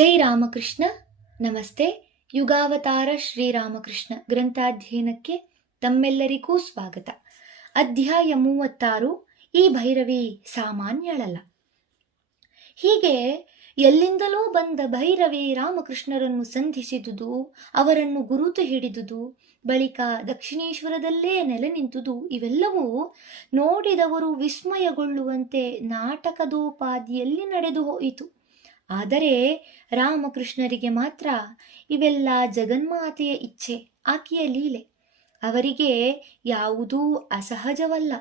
ಜೈ ರಾಮಕೃಷ್ಣ. ನಮಸ್ತೆ. ಯುಗಾವತಾರ ಶ್ರೀರಾಮಕೃಷ್ಣ ಗ್ರಂಥಾಧ್ಯಯನಕ್ಕೆ ತಮ್ಮೆಲ್ಲರಿಗೂ ಸ್ವಾಗತ. ಅಧ್ಯಾಯ 36. ಈ ಭೈರವಿ ಸಾಮಾನ್ಯಳಲ್ಲ. ಹೀಗೆ ಎಲ್ಲಿಂದಲೋ ಬಂದ ಭೈರವಿ ರಾಮಕೃಷ್ಣರನ್ನು ಸಂಧಿಸಿದುದು, ಅವರನ್ನು ಗುರುತು ಹಿಡಿದುದು, ಬಳಿಕ ದಕ್ಷಿಣೇಶ್ವರದಲ್ಲೇ ನೆಲೆ ನಿಂತುದು, ಇವೆಲ್ಲವೂ ನೋಡಿದವರು ವಿಸ್ಮಯಗೊಳ್ಳುವಂತೆ ನಾಟಕದೋಪಾದಿಯಲ್ಲಿ ನಡೆದು ಹೋಯಿತು. ಆದರೆ ರಾಮಕೃಷ್ಣರಿಗೆ ಮಾತ್ರ ಇವೆಲ್ಲ ಜಗನ್ಮಾತೆಯ ಇಚ್ಛೆ, ಆಕೆಯ ಲೀಲೆ. ಅವರಿಗೆ ಯಾವುದೂ ಅಸಹಜವಲ್ಲ.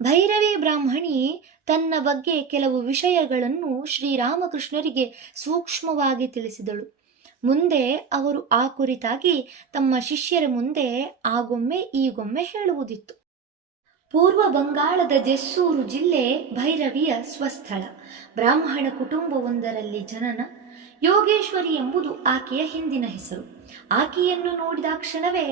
ಭೈರವಿ ಬ್ರಾಹ್ಮಣಿ ತನ್ನ ಬಗ್ಗೆ ಕೆಲವು ವಿಷಯಗಳನ್ನು ಶ್ರೀರಾಮಕೃಷ್ಣರಿಗೆ ಸೂಕ್ಷ್ಮವಾಗಿ ತಿಳಿಸಿದಳು. ಮುಂದೆ ಅವರು ಆ ಕುರಿತಾಗಿ ತಮ್ಮ ಶಿಷ್ಯರ ಮುಂದೆ ಆಗೊಮ್ಮೆ ಈಗೊಮ್ಮೆ ಹೇಳುವುದಿತ್ತು. ಪೂರ್ವ ಬಂಗಾಳದ ಜೆಸ್ಸೂರು ಜಿಲ್ಲೆ ಭೈರವಿಯ ಸ್ವಸ್ಥಳ. ಬ್ರಾಹ್ಮಣ ಕುಟುಂಬವೊಂದರಲ್ಲಿ ಜನನ. ಯೋಗೇಶ್ವರಿ ಎಂಬುದು ಆಕೆಯ ಹಿಂದಿನ ಹೆಸರು. ಆಕೆಯನ್ನು ನೋಡಿದ ಕ್ಷಣವೇ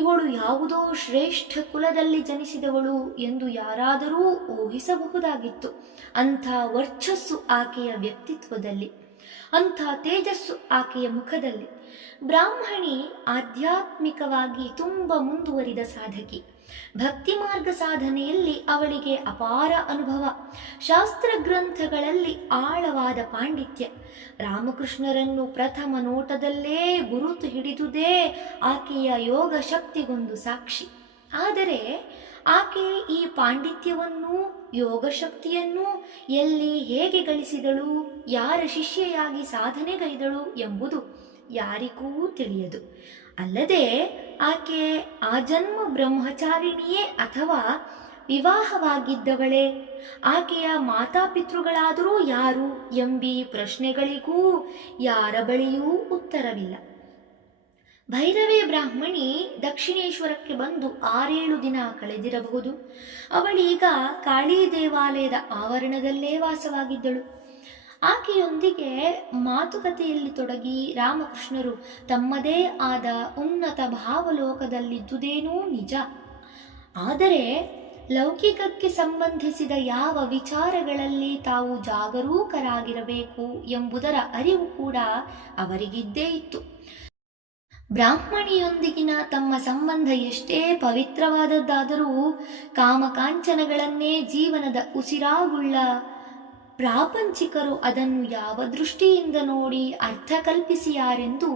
ಇವಳು ಯಾವುದೋ ಶ್ರೇಷ್ಠ ಕುಲದಲ್ಲಿ ಜನಿಸಿದವಳು ಎಂದು ಯಾರಾದರೂ ಊಹಿಸಬಹುದಾಗಿತ್ತು. ಅಂಥ ವರ್ಚಸ್ಸು ಆಕೆಯ ವ್ಯಕ್ತಿತ್ವದಲ್ಲಿ, ಅಂಥ ತೇಜಸ್ಸು ಆಕೆಯ ಮುಖದಲ್ಲಿ. ಬ್ರಾಹ್ಮಣಿ ಆಧ್ಯಾತ್ಮಿಕವಾಗಿ ತುಂಬ ಮುಂದುವರಿದ ಸಾಧಕಿ. ಭಕ್ತಿ ಮಾರ್ಗ ಸಾಧನೆಯಲ್ಲಿ ಅವಳಿಗೆ ಅಪಾರ ಅನುಭವ, ಶಾಸ್ತ್ರ ಗ್ರಂಥಗಳಲ್ಲಿ ಆಳವಾದ ಪಾಂಡಿತ್ಯ. ರಾಮಕೃಷ್ಣರನ್ನು ಪ್ರಥಮ ನೋಟದಲ್ಲೇ ಗುರುತು ಹಿಡಿದುದೇ ಆಕೆಯ ಯೋಗ ಶಕ್ತಿಗೊಂದು ಸಾಕ್ಷಿ. ಆದರೆ ಆಕೆ ಈ ಪಾಂಡಿತ್ಯವನ್ನೂ ಯೋಗ ಶಕ್ತಿಯನ್ನೂ ಎಲ್ಲಿ ಹೇಗೆ ಗಳಿಸಿದಳು, ಯಾರ ಶಿಷ್ಯೆಯಾಗಿ ಸಾಧನೆಗೈದಳು ಎಂಬುದು ಯಾರಿಗೂ ತಿಳಿಯದು. ಅಲ್ಲದೆ ಆಕೆ ಆಜನ್ಮ ಬ್ರಹ್ಮಚಾರಿಣಿಯೇ ಅಥವಾ ವಿವಾಹವಾಗಿದ್ದವಳೇ, ಆಕೆಯ ಮಾತಾಪಿತೃಗಳಾದರೂ ಯಾರು ಎಂಬೀ ಪ್ರಶ್ನೆಗಳಿಗೂ ಯಾರ ಬಳಿಯೂ ಉತ್ತರವಿಲ್ಲ. ಭೈರವಿ ಬ್ರಾಹ್ಮಣಿ ದಕ್ಷಿಣೇಶ್ವರಕ್ಕೆ ಬಂದು 6-7 ದಿನ ಕಳೆದಿರಬಹುದು. ಅವಳೀಗ ಕಾಳಿ ದೇವಾಲಯದ ಆವರಣದಲ್ಲೇ ವಾಸವಾಗಿದ್ದಳು. ಆಕೆಯೊಂದಿಗೆ ಮಾತುಕತೆಯಲ್ಲಿ ತೊಡಗಿ ರಾಮಕೃಷ್ಣರು ತಮ್ಮದೇ ಆದ ಉನ್ನತ ಭಾವಲೋಕದಲ್ಲಿದ್ದುದೇನೂ ನಿಜ. ಆದರೆ ಲೌಕಿಕಕ್ಕೆ ಸಂಬಂಧಿಸಿದ ಯಾವ ವಿಚಾರಗಳಲ್ಲಿ ತಾವು ಜಾಗರೂಕರಾಗಿರಬೇಕು ಎಂಬುದರ ಅರಿವು ಕೂಡ ಅವರಿಗಿದ್ದೇ ಇತ್ತು. ಬ್ರಾಹ್ಮಣಿಯೊಂದಿಗಿನ ತಮ್ಮ ಸಂಬಂಧ ಎಷ್ಟೇ ಪವಿತ್ರವಾದದ್ದಾದರೂ ಕಾಮಕಾಂಚನಗಳನ್ನೇ ಜೀವನದ ಉಸಿರಾಗುಳ್ಳ ಪ್ರಾಪಂಚಿಕರು ಅದನ್ನು ಯಾವ ದೃಷ್ಟಿಯಿಂದ ನೋಡಿ ಅರ್ಥ ಕಲ್ಪಿಸಿಯಾರೆಂದು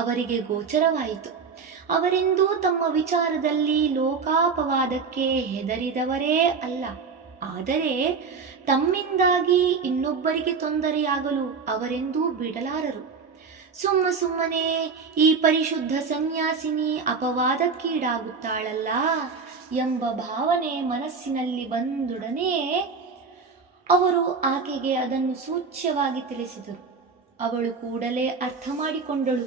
ಅವರಿಗೆ ಗೋಚರವಾಯಿತು. ಅವರೆಂದೂ ತಮ್ಮ ವಿಚಾರದಲ್ಲಿ ಲೋಕಾಪವಾದಕ್ಕೆ ಹೆದರಿದವರೇ ಅಲ್ಲ. ಆದರೆ ತಮ್ಮಿಂದಾಗಿ ಇನ್ನೊಬ್ಬರಿಗೆ ತೊಂದರೆಯಾಗಲು ಅವರೆಂದೂ ಬಿಡಲಾರರು. ಸುಮ್ಮನೆ ಈ ಪರಿಶುದ್ಧ ಸನ್ಯಾಸಿನಿ ಅಪವಾದಕ್ಕೀಡಾಗುತ್ತಾಳಲ್ಲ ಎಂಬ ಭಾವನೆ ಮನಸ್ಸಿನಲ್ಲಿ ಬಂದೊಡನೆ ಅವರು ಆಕೆಗೆ ಅದನ್ನು ಸೂಚ್ಯವಾಗಿ ತಿಳಿಸಿದರು. ಅವಳು ಕೂಡಲೇ ಅರ್ಥ ಮಾಡಿಕೊಂಡಳು.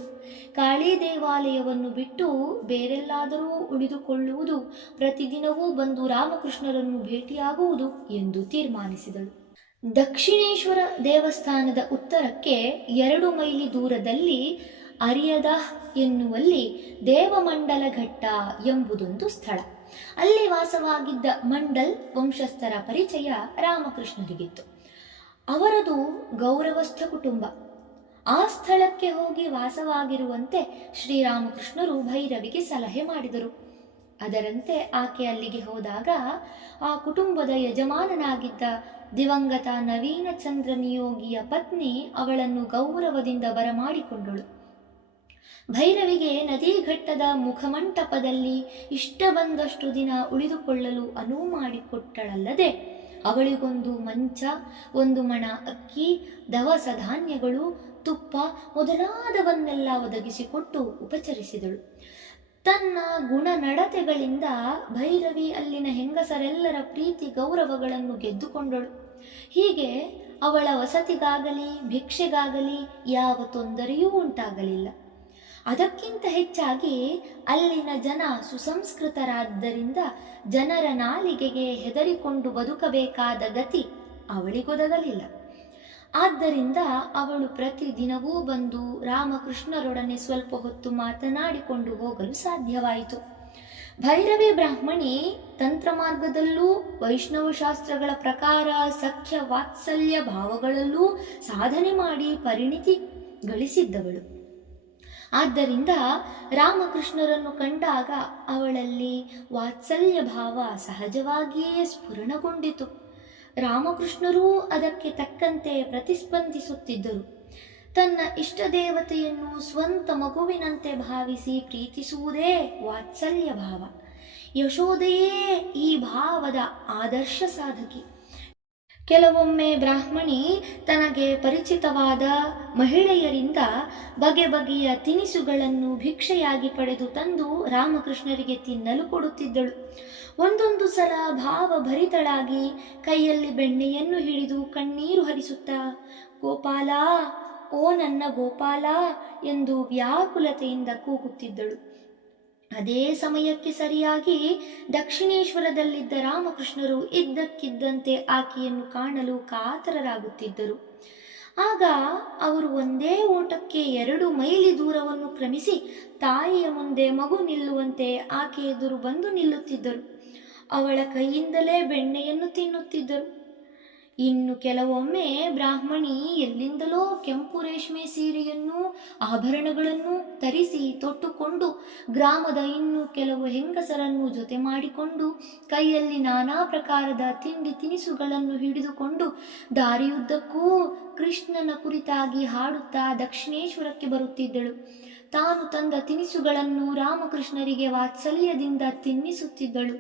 ಕಾಳಿ ದೇವಾಲಯವನ್ನು ಬಿಟ್ಟು ಬೇರೆಲ್ಲಾದರೂ ಉಳಿದುಕೊಳ್ಳುವುದು, ಪ್ರತಿದಿನವೂ ಬಂದು ರಾಮಕೃಷ್ಣರನ್ನು ಭೇಟಿಯಾಗುವುದು ಎಂದು ತೀರ್ಮಾನಿಸಿದಳು. ದಕ್ಷಿಣೇಶ್ವರ ದೇವಸ್ಥಾನದ ಉತ್ತರಕ್ಕೆ 2 ಮೈಲಿ ದೂರದಲ್ಲಿ ಅರಿಯದ ಎನ್ನುವಲ್ಲಿ ದೇವಮಂಡಲ ಘಟ್ಟ ಎಂಬುದೊಂದು ಸ್ಥಳ. ಅಲ್ಲಿ ವಾಸವಾಗಿದ್ದ ಮಂಡಲ್ ವಂಶಸ್ಥರ ಪರಿಚಯ ರಾಮಕೃಷ್ಣರಿಗಿತ್ತು. ಅವರದು ಗೌರವಸ್ಥ ಕುಟುಂಬ. ಆ ಸ್ಥಳಕ್ಕೆ ಹೋಗಿ ವಾಸವಾಗಿರುವಂತೆ ಶ್ರೀರಾಮಕೃಷ್ಣರು ಭೈರವಿಗೆ ಸಲಹೆ ಮಾಡಿದರು. ಅದರಂತೆ ಆಕೆ ಅಲ್ಲಿಗೆ ಹೋದಾಗ ಆ ಕುಟುಂಬದ ಯಜಮಾನನಾಗಿದ್ದ ದಿವಂಗತ ನವೀನ ಚಂದ್ರ ನಿಯೋಗಿಯ ಪತ್ನಿ ಅವಳನ್ನು ಗೌರವದಿಂದ ಬರಮಾಡಿಕೊಂಡಳು. ಭೈರವಿಗೆ ನದಿಘಟ್ಟದ ಮುಖಮಂಟಪದಲ್ಲಿ ಇಷ್ಟ ಬಂದಷ್ಟು ದಿನ ಉಳಿದುಕೊಳ್ಳಲು ಅನುವು ಮಾಡಿಕೊಟ್ಟಳಲ್ಲದೆ ಅವಳಿಗೊಂದು ಮಂಚ, 1 ಮಣ ಅಕ್ಕಿ, ದವಸ ಧಾನ್ಯಗಳು, ತುಪ್ಪ ಮೊದಲಾದವನ್ನೆಲ್ಲ ಒದಗಿಸಿಕೊಟ್ಟು ಉಪಚರಿಸಿದಳು. ತನ್ನ ಗುಣನಡತೆಗಳಿಂದ ಭೈರವಿ ಅಲ್ಲಿನ ಹೆಂಗಸರೆಲ್ಲರ ಪ್ರೀತಿ ಗೌರವಗಳನ್ನು ಗೆದ್ದುಕೊಂಡಳು. ಹೀಗೆ ಅವಳ ವಸತಿಗಾಗಲಿ ಭಿಕ್ಷೆಗಾಗಲಿ ಯಾವ ತೊಂದರೆಯೂ ಉಂಟಾಗಲಿಲ್ಲ. ಅದಕ್ಕಿಂತ ಹೆಚ್ಚಾಗಿ ಅಲ್ಲಿನ ಜನ ಸುಸಂಸ್ಕೃತರಾದ್ದರಿಂದ ಜನರ ನಾಲಿಗೆಗೆ ಹೆದರಿಕೊಂಡು ಬದುಕಬೇಕಾದ ಗತಿ ಅವಳಿಗೊದಗಲಿಲ್ಲ. ಆದ್ದರಿಂದ ಅವಳು ಪ್ರತಿದಿನವೂ ಬಂದು ರಾಮಕೃಷ್ಣರೊಡನೆ ಸ್ವಲ್ಪ ಹೊತ್ತು ಮಾತನಾಡಿಕೊಂಡು ಹೋಗಲು ಸಾಧ್ಯವಾಯಿತು. ಭೈರವಿ ಬ್ರಾಹ್ಮಣಿ ತಂತ್ರ ಮಾರ್ಗದಲ್ಲೂ ವೈಷ್ಣವ ಶಾಸ್ತ್ರಗಳ ಪ್ರಕಾರ ಸಖ್ಯ ವಾತ್ಸಲ್ಯ ಭಾವಗಳಲ್ಲೂ ಸಾಧನೆ ಮಾಡಿ ಪರಿಣಿತಿ ಗಳಿಸಿದ್ದವಳು. ಆದ್ದರಿಂದ ರಾಮಕೃಷ್ಣರನ್ನು ಕಂಡಾಗ ಅವಳಲ್ಲಿ ವಾತ್ಸಲ್ಯ ಭಾವ ಸಹಜವಾಗಿಯೇ ಸ್ಫುರಣಗೊಂಡಿತು. ರಾಮಕೃಷ್ಣರೂ ಅದಕ್ಕೆ ತಕ್ಕಂತೆ ಪ್ರತಿಸ್ಪಂದಿಸುತ್ತಿದ್ದರು. ತನ್ನ ಇಷ್ಟ ದೇವತೆಯನ್ನು ಸ್ವಂತ ಮಗುವಿನಂತೆ ಭಾವಿಸಿ ಪ್ರೀತಿಸುವುದೇ ವಾತ್ಸಲ್ಯ ಭಾವ. ಯಶೋದೆಯೇ ಈ ಭಾವದ ಆದರ್ಶ ಸಾಧಕಿ. ಕೆಲವೊಮ್ಮೆ ಬ್ರಾಹ್ಮಣಿ ತನಗೆ ಪರಿಚಿತವಾದ ಮಹಿಳೆಯರಿಂದ ಬಗೆ ಬಗೆಯ ತಿನಿಸುಗಳನ್ನು ಭಿಕ್ಷೆಯಾಗಿ ಪಡೆದು ತಂದು ರಾಮಕೃಷ್ಣರಿಗೆ ತಿನ್ನಲು ಕೊಡುತ್ತಿದ್ದಳು. ಒಂದೊಂದು ಸಲ ಭಾವಭರಿತಳಾಗಿ ಕೈಯಲ್ಲಿ ಬೆಣ್ಣೆಯನ್ನು ಹಿಡಿದು ಕಣ್ಣೀರು ಹರಿಸುತ್ತಾ ಗೋಪಾಲ, ಓ ನನ್ನ ಗೋಪಾಲ ಎಂದು ವ್ಯಾಕುಲತೆಯಿಂದ ಕೂಗುತ್ತಿದ್ದಳು. ಅದೇ ಸಮಯಕ್ಕೆ ಸರಿಯಾಗಿ ದಕ್ಷಿಣೇಶ್ವರದಲ್ಲಿದ್ದ ರಾಮಕೃಷ್ಣರು ಇದ್ದಕ್ಕಿದ್ದಂತೆ ಆಕೆಯನ್ನು ಕಾಣಲು ಕಾತರರಾಗುತ್ತಿದ್ದರು. ಆಗ ಅವರು ಒಂದೇ ಓಟಕ್ಕೆ 2 ಮೈಲಿ ದೂರವನ್ನು ಕ್ರಮಿಸಿ ತಾಯಿಯ ಮುಂದೆ ಮಗು ನಿಲ್ಲುವಂತೆ ಆಕೆ ಎದುರು ಬಂದು ನಿಲ್ಲುತ್ತಿದ್ದರು. ಅವಳ ಕೈಯಿಂದಲೇ ಬೆಣ್ಣೆಯನ್ನು ತಿನ್ನುತ್ತಿದ್ದರು. ಇನ್ನು ಕೆಲವೊಮ್ಮೆ ಬ್ರಾಹ್ಮಣಿ ಎಲ್ಲಿಂದಲೋ ಕೆಂಪು ರೇಷ್ಮೆ ಸೀರೆಯನ್ನು ಆಭರಣಗಳನ್ನು ತರಿಸಿ ತೊಟ್ಟುಕೊಂಡು ಗ್ರಾಮದ ಇನ್ನೂ ಕೆಲವು ಹೆಂಗಸರನ್ನು ಜೊತೆ ಮಾಡಿಕೊಂಡು ಕೈಯಲ್ಲಿ ನಾನಾ ಪ್ರಕಾರದ ತಿಂಡಿ ತಿನಿಸುಗಳನ್ನು ಹಿಡಿದುಕೊಂಡು ದಾರಿಯುದ್ದಕ್ಕೂ ಕೃಷ್ಣನ ಕುರಿತಾಗಿ ಹಾಡುತ್ತಾ ದಕ್ಷಿಣೇಶ್ವರಕ್ಕೆ ಬರುತ್ತಿದ್ದಳು. ತಾನು ತಂದ ತಿನಿಸುಗಳನ್ನು ರಾಮಕೃಷ್ಣರಿಗೆ ವಾತ್ಸಲ್ಯದಿಂದ ತಿನ್ನಿಸುತ್ತಿದ್ದಳು.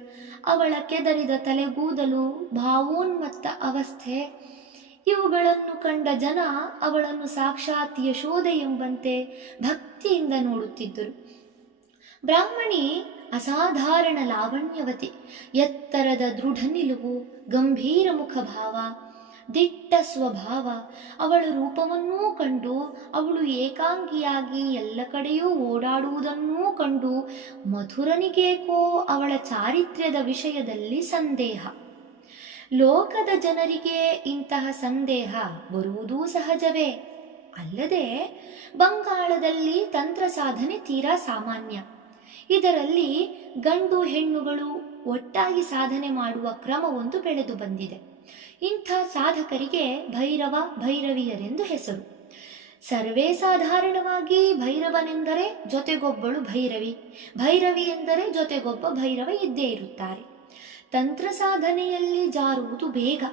ಅವಳ ಕೆದರಿದ ತಲೆಗೂದಲು, ಭಾವೋನ್ಮತ್ತ ಅವಸ್ಥೆ ಇವುಗಳನ್ನು ಕಂಡ ಜನ ಅವಳನ್ನು ಸಾಕ್ಷಾತ್ ಯಶೋದೆ ಎಂಬಂತೆ ಭಕ್ತಿಯಿಂದ ನೋಡುತ್ತಿದ್ದರು. ಬ್ರಾಹ್ಮಣಿ ಅಸಾಧಾರಣ ಲಾವಣ್ಯವತಿ. ಎತ್ತರದ ದೃಢ ನಿಲುವು, ಗಂಭೀರ ಮುಖಭಾವ, ದಿಟ್ಟ ಸ್ವಭಾವ. ಅವಳ ರೂಪವನ್ನೂ ಕಂಡು ಅವಳು ಏಕಾಂಗಿಯಾಗಿ ಎಲ್ಲ ಕಡೆಯೂ ಓಡಾಡುವುದನ್ನೂ ಕಂಡು ಮಥುರನಿಗೇಕೋ ಅವಳ ಚಾರಿತ್ರ್ಯದ ವಿಷಯದಲ್ಲಿ ಸಂದೇಹ. ಲೋಕದ ಜನರಿಗೆ ಇಂತಹ ಸಂದೇಹ ಬರುವುದೂ ಸಹಜವೇ. ಅಲ್ಲದೆ ಬಂಗಾಳದಲ್ಲಿ ತಂತ್ರ ಸಾಧನೆ ತೀರಾ ಸಾಮಾನ್ಯ. ಇದರಲ್ಲಿ ಗಂಡು ಹೆಣ್ಣುಗಳು ಒಟ್ಟಾಗಿ ಸಾಧನೆ ಮಾಡುವ ಕ್ರಮವೊಂದು ಬೆಳೆದು ಬಂದಿದೆ. ಇಂಥ ಸಾಧಕರಿಗೆ ಭೈರವ ಭೈರವಿಯರೆಂದು ಹೆಸರು. ಸರ್ವೇ ಸಾಧಾರಣವಾಗಿ ಭೈರವನೆಂದರೆ ಜೊತೆಗೊಬ್ಬಳು ಭೈರವಿ, ಭೈರವಿ ಎಂದರೆ ಜೊತೆಗೊಬ್ಬ ಭೈರವ ಇದ್ದೇ ಇರುತ್ತಾರೆ. ತಂತ್ರ ಸಾಧನೆಯಲ್ಲಿ ಜಾರುವುದು ಬೇಗ.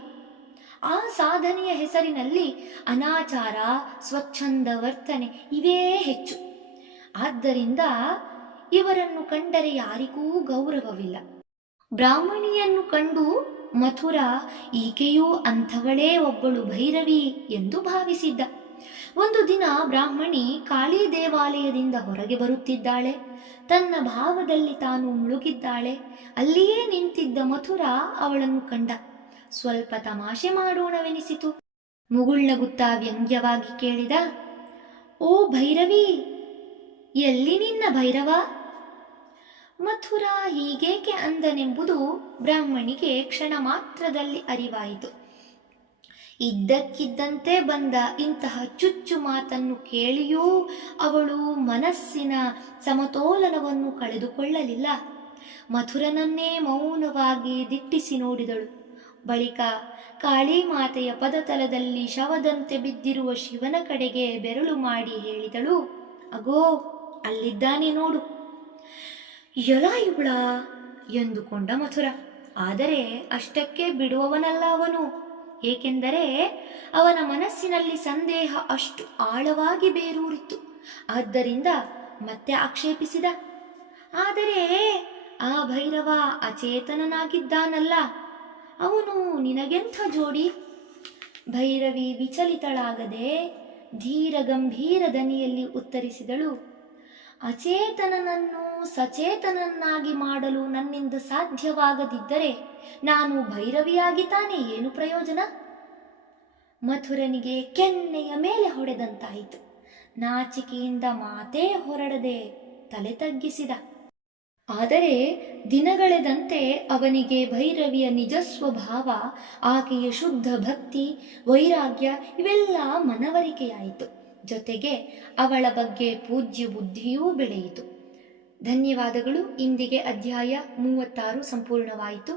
ಆ ಸಾಧನೆಯ ಹೆಸರಿನಲ್ಲಿ ಅನಾಚಾರ, ಸ್ವಚ್ಛಂದ ವರ್ತನೆ ಇವೇ ಹೆಚ್ಚು. ಆದ್ದರಿಂದ ಇವರನ್ನು ಕಂಡರೆ ಯಾರಿಗೂ ಗೌರವವಿಲ್ಲ. ಬ್ರಾಹ್ಮಣಿಯನ್ನು ಕಂಡು ಮಥುರ ಈಕೆಯೂ ಅಂಥವಳೇ ಒಬ್ಬಳು ಭೈರವಿ ಎಂದು ಭಾವಿಸಿದ್ದ. ಒಂದು ದಿನ ಬ್ರಾಹ್ಮಣಿ ಕಾಳಿ ದೇವಾಲಯದಿಂದ ಹೊರಗೆ ಬರುತ್ತಿದ್ದಾಳೆ. ತನ್ನ ಭಾವದಲ್ಲಿ ತಾನು ಮುಳುಗಿದ್ದಾಳೆ. ಅಲ್ಲಿಯೇ ನಿಂತಿದ್ದ ಮಥುರ ಅವಳನ್ನು ಕಂಡ. ಸ್ವಲ್ಪ ತಮಾಷೆ ಮಾಡೋಣವೆನಿಸಿತು. ಮುಗುಳ್ನಗುತ್ತಾ ವ್ಯಂಗ್ಯವಾಗಿ ಕೇಳಿದ, ಓ ಭೈರವಿ, ಎಲ್ಲಿ ನಿನ್ನ ಭೈರವ? ಮಥುರ ಹೀಗೇಕೆ ಅಂದನೆಂಬುದು ಬ್ರಾಹ್ಮಣಿಗೆ ಕ್ಷಣ ಮಾತ್ರದಲ್ಲಿ ಅರಿವಾಯಿತು. ಇದ್ದಕ್ಕಿದ್ದಂತೆ ಬಂದ ಇಂತಹ ಚುಚ್ಚು ಮಾತನ್ನು ಕೇಳಿಯೂ ಅವಳು ಮನಸ್ಸಿನ ಸಮತೋಲನವನ್ನು ಕಳೆದುಕೊಳ್ಳಲಿಲ್ಲ. ಮಥುರನನ್ನೇ ಮೌನವಾಗಿ ದಿಟ್ಟಿಸಿ ನೋಡಿದಳು. ಬಳಿಕ ಕಾಳಿಮಾತೆಯ ಪದತಲದಲ್ಲಿ ಶವದಂತೆ ಬಿದ್ದಿರುವ ಶಿವನ ಕಡೆಗೆ ಬೆರಳು ಮಾಡಿ ಹೇಳಿದಳು, ಅಗೋ ಅಲ್ಲಿದ್ದಾನೆ ನೋಡು. ಎಲ ಇವಳ ಎಂದುಕೊಂಡ ಮಥುರ. ಆದರೆ ಅಷ್ಟಕ್ಕೆ ಬಿಡುವವನಲ್ಲ ಅವನು. ಏಕೆಂದರೆ ಅವನ ಮನಸ್ಸಿನಲ್ಲಿ ಸಂದೇಹ ಅಷ್ಟು ಆಳವಾಗಿ ಬೇರೂರಿತ್ತು. ಆದ್ದರಿಂದ ಮತ್ತೆ ಆಕ್ಷೇಪಿಸಿದ, ಆದರೆ ಆ ಭೈರವ ಅಚೇತನನಾಗಿದ್ದಾನಲ್ಲ, ಅವನು ನಿನಗೆಂಥ ಜೋಡಿ? ಭೈರವಿ ವಿಚಲಿತಳಾಗದೆ ಧೀರ ಗಂಭೀರ ದನಿಯಲ್ಲಿ ಉತ್ತರಿಸಿದಳು, ಅಚೇತನನನ್ನು ಸಚೇತನನ್ನಾಗಿ ಮಾಡಲು ನನ್ನಿಂದ ಸಾಧ್ಯವಾಗದಿದ್ದರೆ ನಾನು ಭೈರವಿಯಾಗಿ ತಾನೇ ಏನು ಪ್ರಯೋಜನ? ಮಥುರನಿಗೆ ಕೆನ್ನೆಯ ಮೇಲೆ ಹೊಡೆದಂತಾಯಿತು. ನಾಚಿಕೆಯಿಂದ ಮಾತೇ ಹೊರಡದೆ ತಲೆ ತಗ್ಗಿಸಿದ. ಆದರೆ ದಿನಗಳೆದಂತೆ ಅವನಿಗೆ ಭೈರವಿಯ ನಿಜ ಸ್ವಭಾವ, ಆಕೆಯ ಶುದ್ಧ ಭಕ್ತಿ, ವೈರಾಗ್ಯ ಇವೆಲ್ಲ ಮನವರಿಕೆಯಾಯಿತು. ಜೊತೆಗೆ ಅವಳ ಬಗ್ಗೆ ಪೂಜ್ಯ ಬುದ್ಧಿಯೂ ಬೆಳೆಯಿತು. ಧನ್ಯವಾದಗಳು. ಇಂದಿಗೆ ಅಧ್ಯಾಯ 36 ಸಂಪೂರ್ಣವಾಯಿತು.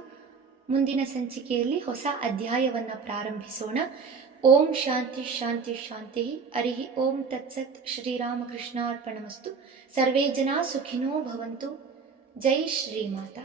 ಮುಂದಿನ ಸಂಚಿಕೆಯಲ್ಲಿ ಹೊಸ ಅಧ್ಯಾಯವನ್ನು ಪ್ರಾರಂಭಿಸೋಣ. ಓಂ ಶಾಂತಿ ಶಾಂತಿ ಶಾಂತಿ. ಹರಿ ಓಂ ತತ್ಸತ್. ಶ್ರೀರಾಮಕೃಷ್ಣಾರ್ಪಣಮಸ್ತು. ಸರ್ವೇ ಜನ ಸುಖಿನೋ ಭವಂತು. ಜೈ ಶ್ರೀಮಾತಾ.